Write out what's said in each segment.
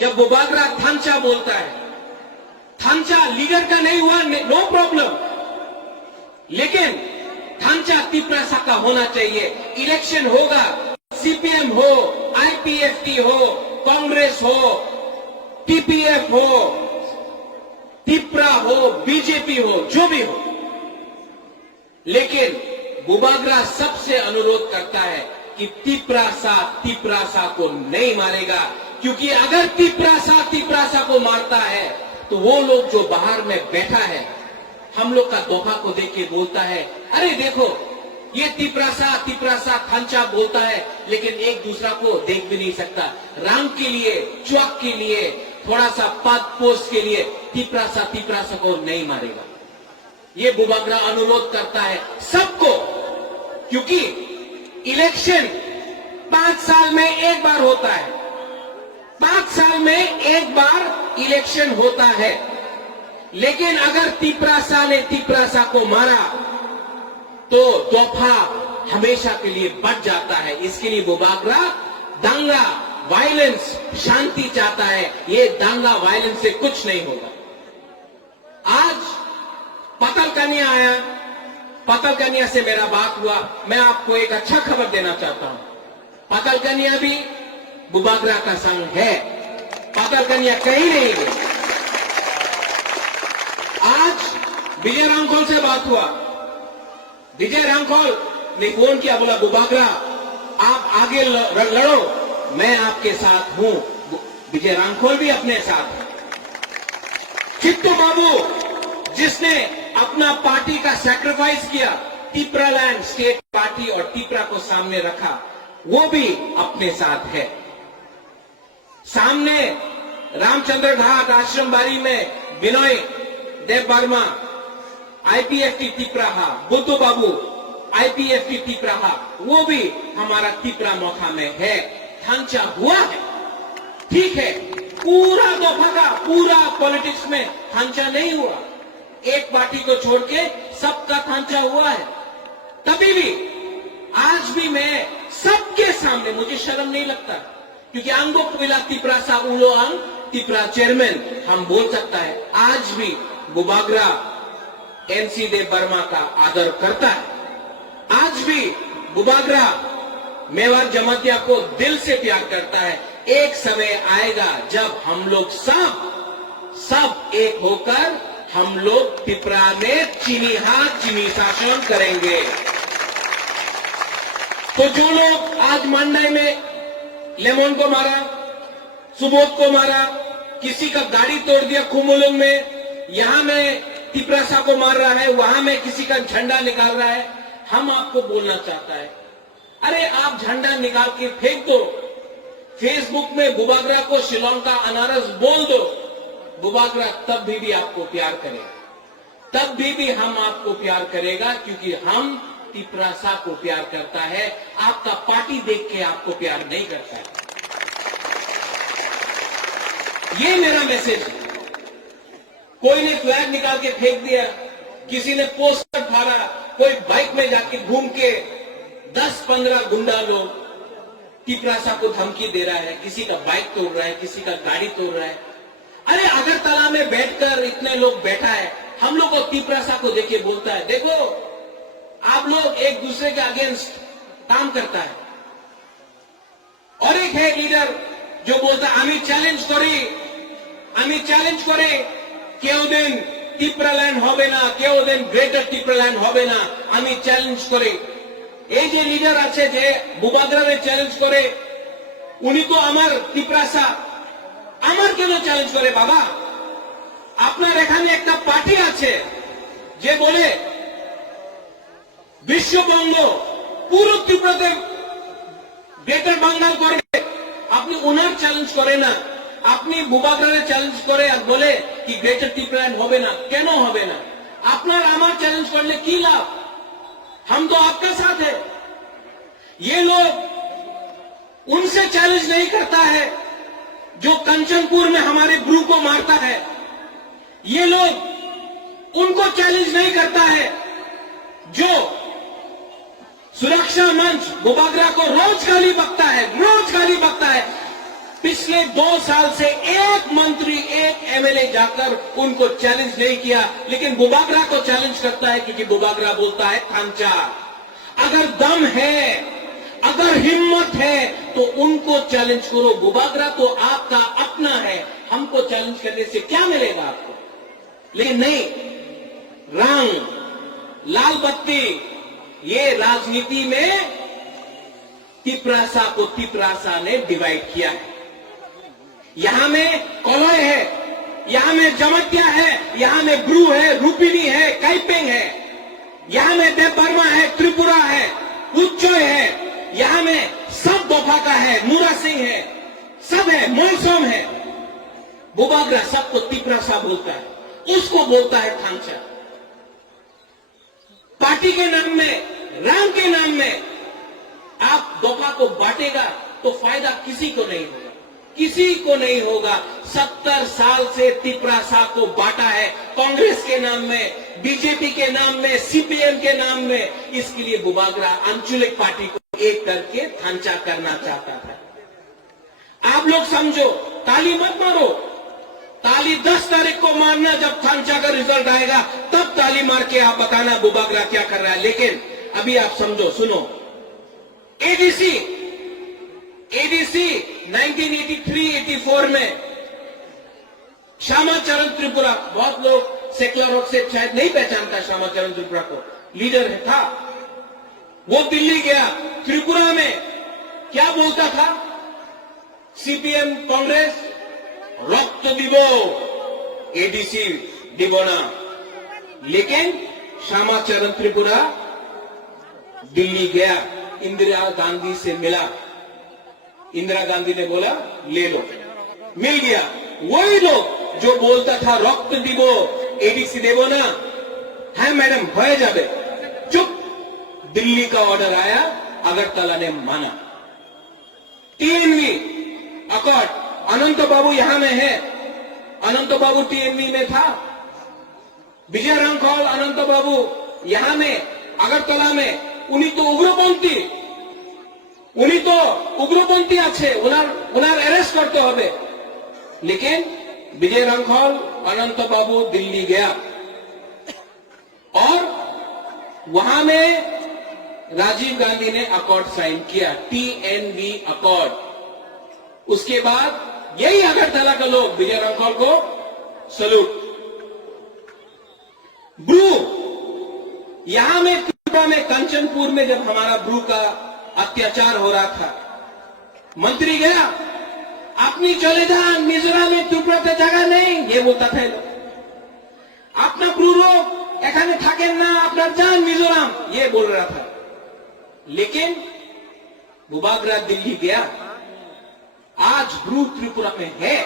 जब बुबागरा थांचा बोलता है, थांचा लीडर का नहीं हुआ, नो प्रॉब्लम, लेकिन थांचा तिपरासा का होना चाहिए। इलेक्शन होगा, सीपीएम हो, आईपीएफटी हो, कांग्रेस हो, टीपीएफ हो, तिपरा हो, बीजेपी हो, जो भी हो, लेकिन बुबागरा सबसे अनुरोध करता है कि तिपरासा को नहीं मारेगा, क्योंकि अगर तिपरासा को मारता है तो वो लोग जो बाहर में बैठा है, हम लोग का धोखा को देख के बोलता है, अरे देखो ये तिपरासा थांचा बोलता है, लेकिन एक दूसरा को देख भी नहीं सकता। रंग के लिए, चौक के लिए, थोड़ा सा पद पोस्ट के लिए तिपरासा को नहीं मारेगा। ये बुबागरा अनुरोध करता है सबको, क्योंकि इलेक्शन 5 साल में एक बार होता है, 5 साल में एक बार इलेक्शन होता है, लेकिन अगर तिपरासा ने तिपरासा को मारा तो तोहफा हमेशा के लिए बढ़ जाता है। इसके लिए बुबागरा दंगा, वायलेंस, शांति चाहता है। ये दंगा वायलेंस से कुछ नहीं होगा। आज पतलकनिया आया, पतलकनिया से मेरा बात हुआ। मैं आपको एक अच्छा खबर देना चाहता हूं, पतलकनिया भी बुबागरा का संग है, पतलकनिया कहीं नहीं गई। आज विजय रामखोल से बात हुआ, विजय रामखोल ने फोन किया, बोला बुबागरा आप आगे लड़ो, मैं आपके साथ हूं। विजय रामखोल भी अपने साथ है। चित्तू बाबू जिसने अपना पार्टी का सैक्रिफाइस किया, तिपरालैंड स्टेट पार्टी और तिपरा को सामने रखा, वो भी अपने साथ है। सामने रामचंद्र घाट आश्रम बारी में विनय देव वर्मा आईपीएफटी तिपराहा, बुद्धू बाबू आईपीएफटी तिपराहा, वो भी हमारा तिपरा मौका में है। थांचा हुआ है, ठीक है, पूरा दफा का पूरा पॉलिटिक्स में थांचा नहीं हुआ, एक पार्टी को छोड़ के सबका थांचा हुआ है। तभी भी आज भी मैं सबके सामने, मुझे शर्म नहीं लगता, क्योंकि अंगो पिला तिपरासा उलो अंग तिपरा चेयरमैन हम बोल सकता है। आज भी बुबागरा एनसी देव वर्मा का आदर करता है, आज भी बुबागरा मेवाड़ जमातिया को दिल से प्यार करता है। एक समय आएगा जब हम लोग सब एक होकर हम लोग तिपरा में चीनी हाथ चीनी शासन करेंगे। तो जो लोग आज मंडाई में लेमन को मारा, सुबोध को मारा, किसी का गाड़ी तोड़ दिया खुमुलुंग में, यहां में तिपरासा को मार रहा है, वहां में किसी का झंडा निकाल रहा है, हम आपको बोलना चाहता है, अरे आप झंडा निकाल के फेंक दो, फेसबुक में बुबागरा को शिलोंग का अनारस बोल दो, बुबागरा तब भी आपको प्यार करेगा, तब भी हम आपको प्यार करेगा, क्योंकि हम तिपरासा को प्यार करता है, आपका पार्टी देख के आपको प्यार नहीं करता है। ये मेरा मैसेज है। कोई ने फ्लैग निकाल के फेंक दिया, किसी ने पोस्टर फाड़ा, कोई बाइक में जाके घूम के 10-15 गुंडा लोग तिपरासा को धमकी दे रहा है, किसी का बाइक तोड़ रहा है, किसी का गाड़ी तोड़ रहा है। अरे अगरतला में बैठकर इतने लोग बैठा है, हम लोग को तिपरासा को देखे बोलता है, देखो आप लोग एक दूसरे के अगेंस्ट काम करता है। और एक है लीडर जो बोलता है আমি চ্যালেঞ্জ করে কেউ দিন তিপরাল্যান্ড হবে না, কেউ দিন গ্রেটার তিপরাল্যান্ড হবে না, আমি চ্যালেঞ্জ করে। এই যে লিডার আছে যে বুবাগরারে চ্যালেঞ্জ করে, উনি তো আমার তিপরাসা, আমার কেন চ্যালেঞ্জ করে? বাবা আপনার এখানে একটা পার্টি আছে যে বলে বিশ্ববঙ্গ পুরো ত্রিপুরাতে গ্রেটার বাঙ্গাল করবে, আপনি ওনার চ্যালেঞ্জ করে না, আপনি বুবাগরারে চ্যালেঞ্জ করে আর বলে कि ग्रेटर तिपरालैंड होबे ना, क्यों होबे ना? আপনার আমার চ্যালেঞ্জ করলে কি লাভ? हम तो आपके साथ है। ये लोग उनसे चैलेंज नहीं करता है जो कंचनपुर में हमारे ब्रू को मारता है, ये लोग उनको चैलेंज नहीं करता है जो सुरक्षा मंच बुबागरा को रोज गाली बकता है, रोज गाली बकता है। पिछले 2 साल से एक मंत्री, एक एमएलए जाकर उनको चैलेंज नहीं किया, लेकिन बुबागरा को चैलेंज करता है, क्योंकि बुबागरा बोलता है थांचा। अगर दम है, अगर हिम्मत है तो उनको चैलेंज करो। बुबागरा तो आपका अपना है, हमको चैलेंज करने से क्या मिलेगा आपको? लेकिन नहीं, रंग, लाल बत्ती, ये राजनीति में तिपरासा को तिपरासा ने डिवाइड किया है। यहां में कोलोय है, यहां में जमत्या है, यहां में ब्रू है, रूपिनी है, काइपेंग है, यहां में देवबर्मा है, त्रिपुरा है, उच्चोय है, यहां में सब दोफा का है, नूरा सिंह है, सब है, मोलसोम है। बुबागरा सबको तिपरासा बोलता है, उसको बोलता है थांचा। पार्टी के नाम में, राम के नाम में आप दोफा को बांटेगा तो फायदा किसी को नहीं होगा, किसी को नहीं होगा। 70 साल से तिपरासा को बांटा है, कांग्रेस के नाम में, बीजेपी के नाम में, सीपीएम के नाम में। इसके लिए बुबागरा आंचलिक पार्टी को एक करके थांचा करना चाहता था। आप लोग समझो, ताली मत मारो, ताली 10 तारीख को मारना, जब थांचा का रिजल्ट आएगा तब ताली मार के आप बताना बुबागरा क्या कर रहा है। लेकिन अभी आप समझो, सुनो, एडीसी 1983-84 में श्यामाचरण त्रिपुरा, बहुत लोग सेक्युलर वक्त से शायद नहीं पहचानता श्यामाचरण त्रिपुरा को, लीडर था वो। दिल्ली गया, त्रिपुरा में क्या बोलता था? सीपीएम कांग्रेस रक्त दिबो, एडीसी दिबोना। लेकिन श्यामाचरण त्रिपुरा दिल्ली गया, इंदिरा गांधी से मिला, इंदिरा गांधी ने बोला ले लो, मिल गया। वही लोग जो बोलता था रक्त दिबो, एडीसी देबो ना, है मैडम हो जाबे, चुप। दिल्ली का ऑर्डर आया, अगरतला ने माना। टीएनवी अकॉर्ड, अनंत बाबू यहां में है, अनंत बाबू टीएनवी में था, विजय रंखौल अनंत बाबू यहां में अगरतला में, उन्हीं तो उग्रपंथी আছে, उनार अरेस्ट करते হবে। लेकिन विजय रंखौल अनंत बाबू दिल्ली गया और वहां में राजीव गांधी ने अकॉर्ड साइन किया, टीएनवी अकॉर्ड। उसके बाद यही अगरतला का लोग विजय रंखौल को सल्यूट। ब्रू, यहां में त्रिपुरा में कंचनपुर में जब हमारा ब्रू का अत्याचार हो रहा था, मंत्री गया, अपनी चले जान, मिजोरम में त्रिपुरा पे जगह नहीं, ये बोलता था। अपना ब्रू लोग एखाने थाकेन ना, अपना जान मिजोरम, ये बोल रहा था। लेकिन बुबागरा दिल्ली गया, आज ब्रू त्रिपुरा में है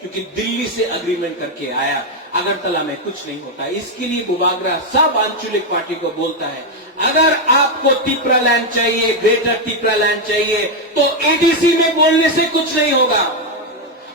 क्योंकि दिल्ली से अग्रीमेंट करके आया। अगरतला में कुछ नहीं होता। इसके लिए बुबागरा सब आंचलिक पार्टी को बोलता है, अगर आपको तिपरा लैंड चाहिए, ग्रेटर तिपरा लैंड चाहिए, तो एडीसी में बोलने से कुछ नहीं होगा,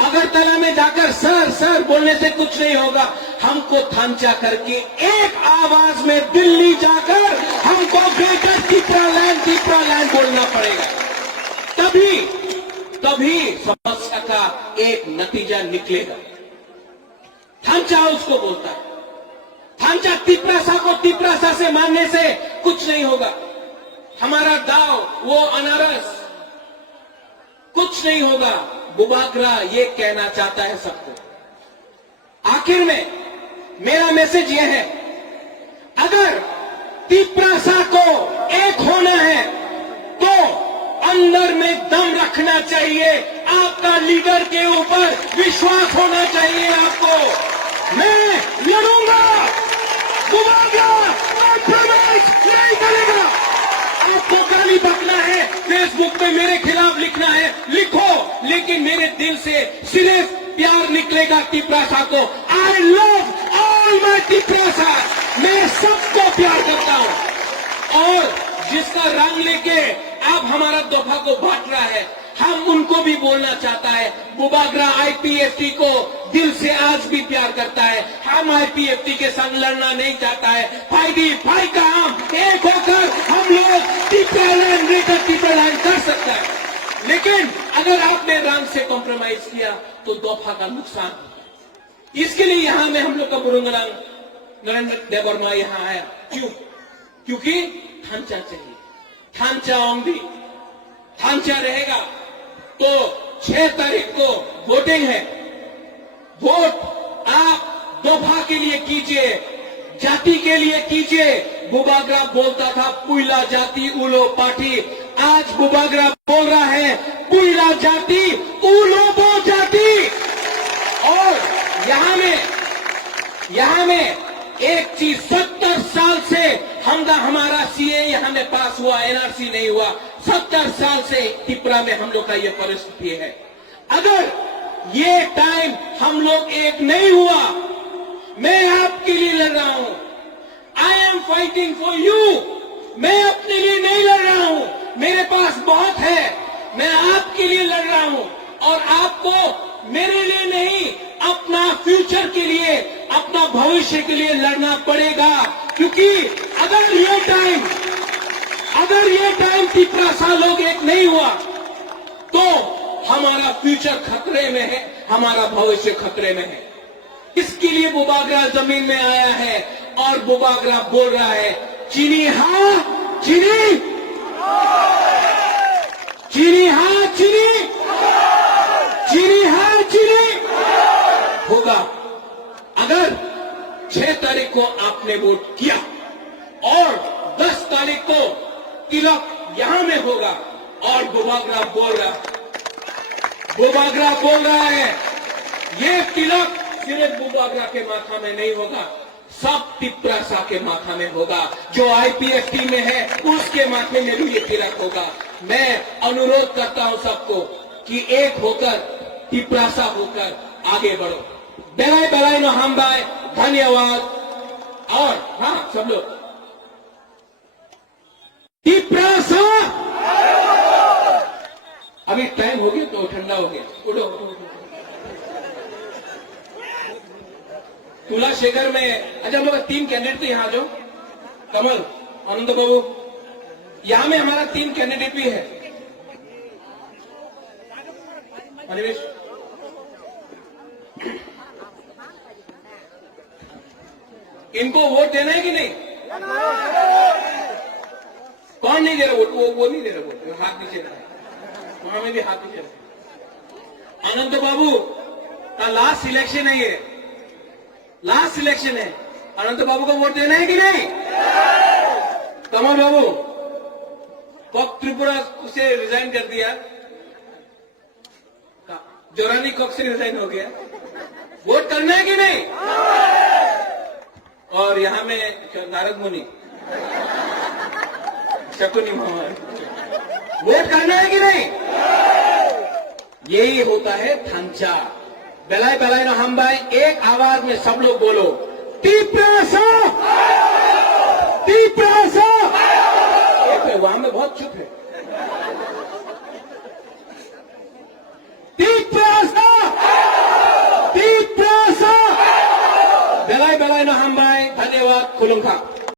अगरतला में जाकर सर सर बोलने से कुछ नहीं होगा। हमको थांचा करके एक आवाज में दिल्ली जाकर हमको ग्रेटर तिपरा लैंड बोलना पड़ेगा, तभी समस्या का एक नतीजा निकलेगा। थांचा उसको बोलता है, थांचा तिपरासा को तिपरासा से मारने से कुछ नहीं होगा। हमारा दाव, वो अनारस, कुछ नहीं होगा। बुबागरा ये कहना चाहता है सबको। आखिर में मेरा मैसेज यह है, अगर तिपरासा को एक होना है तो अंदर में दम रखना चाहिए, आपका लीडर के ऊपर विश्वास होना चाहिए आपको। मैं लड़ूंगा, बुबागरा कॉम्प्रोमाइज नहीं करेगा। आपको गाली बकना है, फेसबुक पे मेरे खिलाफ लिखना है, लिखो, लेकिन मेरे दिल से सिर्फ प्यार निकलेगा तिपरासा को। I love all my Tiprasa, मैं सबको प्यार करता हूं। और जिसका रंग लेके आप हमारा दोफा को बांट रहा है, हम उनको भी बोलना चाहता है, बुबागरा आईपीएफटी को दिल से आज भी प्यार करता है। हम आईपीएफटी के संग लड़ना नहीं चाहता है। भाई का हम एक होकर हम लोग Tipra land, greater Tipra land कर सकता है। लेकिन अगर आपने रंग से कॉम्प्रोमाइज किया तो दफा का नुकसान होगा। इसके लिए यहां में हम लोग का बुरुंगरंग नरेंद्र देवर्मा यहां आया। क्यों? क्योंकि ढांचा चाहिए, ढांचा ओंगी, ढांचा रहेगा तो 6 तारीख को वोटिंग है। वोट आप दफा के लिए कीजिए, जाति के लिए कीजिए। बुबाग्रा बोलता था पुइला जाति उलो पार्टी, आज बुबाग्रा बोल रहा है पुइला जाति उलो बो जाति। और यहां में एक चीज, 70 साल से हमारा सीए यहां में पास हुआ, एनआरसी नहीं हुआ। 70 साल से त्रिपुरा में हम लोग का ये परिस्थिति है। अगर ये टाइम हम लोग एक नहीं हुआ, मैं आपके लिए लड़ रहा हूं। I am fighting for you. मैं अपने लिए नहीं लड़ रहा हूं, मेरे पास बहुत है, मैं आपके लिए लड़ रहा हूं। और आपको मेरे लिए नहीं, अपना फ्यूचर के लिए, अपना भविष्य के लिए लड़ना पड़ेगा। क्योंकि अगर ये टाइम त्रिपुरा लोग एक नहीं हुआ तो हमारा फ्यूचर खतरे में है, हमारा भविष्य खतरे में है। इसके लिए बुबाग्रा जमीन में आया है और बुबाग्रा बोल रहा है चीनी हां चीनी, चीनी हां चीनी, चीनी हां चीनी होगा। अगर 6 तारीख को आपने वोट किया और 10 तारीख को तिलक यहां में होगा और बुबाग्रा बोल रहा है ये तिलक सिर्फ बुबाग्रा के माथा में नहीं होगा, सब त्रिपुरा के माथा में होगा। जो आईपीएफटी में है उसके माथे में भी ये तिलक होगा। मैं अनुरोध करता हूं सबको कि एक होकर, त्रिपुरा होकर आगे बढ़ो। बेलाय बेलाय नो हम बाय, धन्यवाद। और हाँ सब लोग त्रिपुरा, अभी टाइम हो गया तो ठंडा हो गया, उठो तुला शेखर में। अच्छा हम लोग 3 कैंडिडेट तो यहां आ जाओ। कमल, आनंद बाबू, यहां में हमारा 3 कैंडिडेट भी है। अनिमेश, इनको वोट देना है कि नहीं? कौन नहीं दे रहा वोट? वो नहीं दे रहा वोट, हाथ नीचे रहा है, वहां में भी हाथ नीचे रहा। आनंद बाबू का लास्ट सिलेक्शन है, ये लास्ट सिलेक्शन है। अनंत बाबू को वोट देना है कि नहीं? कमल बाबू कॉक त्रिपुरा से रिजाइन कर दिया, जोरानी कॉक से रिजाइन हो गया, वोट करना है कि नहीं? और यहां में नारद मुनि, शकुनी मोहन, वोट करना है कि नहीं? यही होता है ढांचा। बेलाय बेलाय नो हम भाई, एक आवाज में सब लोग बोलो त्रिपुरा। वहां में बहुत चुप है। त्रिपुरा बेलाय बेलाय नो हम भाई, धन्यवाद। खुलुंखा।